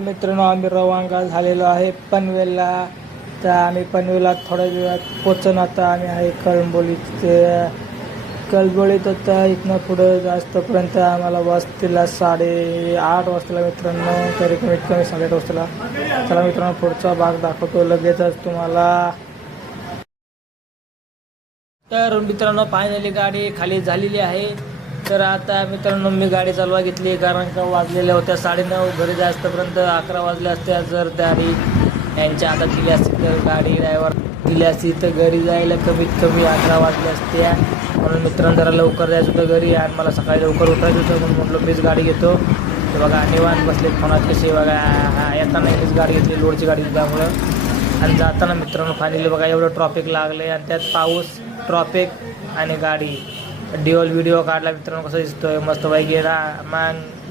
मित्रांनो आम्ही रवांगा झालेलो आहे पनवेलला. तर आम्ही पनवेलला थोड्या वेळात पोचून आता आम्ही आहे कळंबोलीत आता इथनं पुढं जास्तपर्यंत आम्हाला वाजतीला 8:30 वाजताला मित्रांनो, तरी कमीत कमी 8:30 वाजताला. चला मित्रांनो पुढचा भाग दाखवतो लगेचच तुम्हाला. तर मित्रांनो फायनली गाडी खाली झालेली आहे. तर आता मित्रांनो मी गाडी चालवा घेतली, कारण का वाजलेल्या होत्या 9:30. घरी जास्तपर्यंत 11 वाजले असत्या. जर गाडी यांच्या हातात दिली असती तर, गाडी ड्रायव्हर दिली असती तर घरी जायला कमीत कमी 11 वाजले असत्या. म्हणून मित्रांनो जरा लवकर जायचं होतं घरी, आणि मला सकाळी लवकर उठायचं होतं. म्हणून म्हटलं मीच गाडी घेतो. तर बघा निवांत बसले फोनात कशी बघा. येताना मीच गाडी घेतली, लोडची गाडी त्यामुळं. आणि जाताना मित्रांनो फायनली बघा एवढं ट्रॉफिक लागले, आणि त्यात पाऊस, ट्रॉफिक आणि गाडी. व्हिडिओ काढला मित्रांनो, कसं दिसतोय मस्त बाईक आहे ना. मग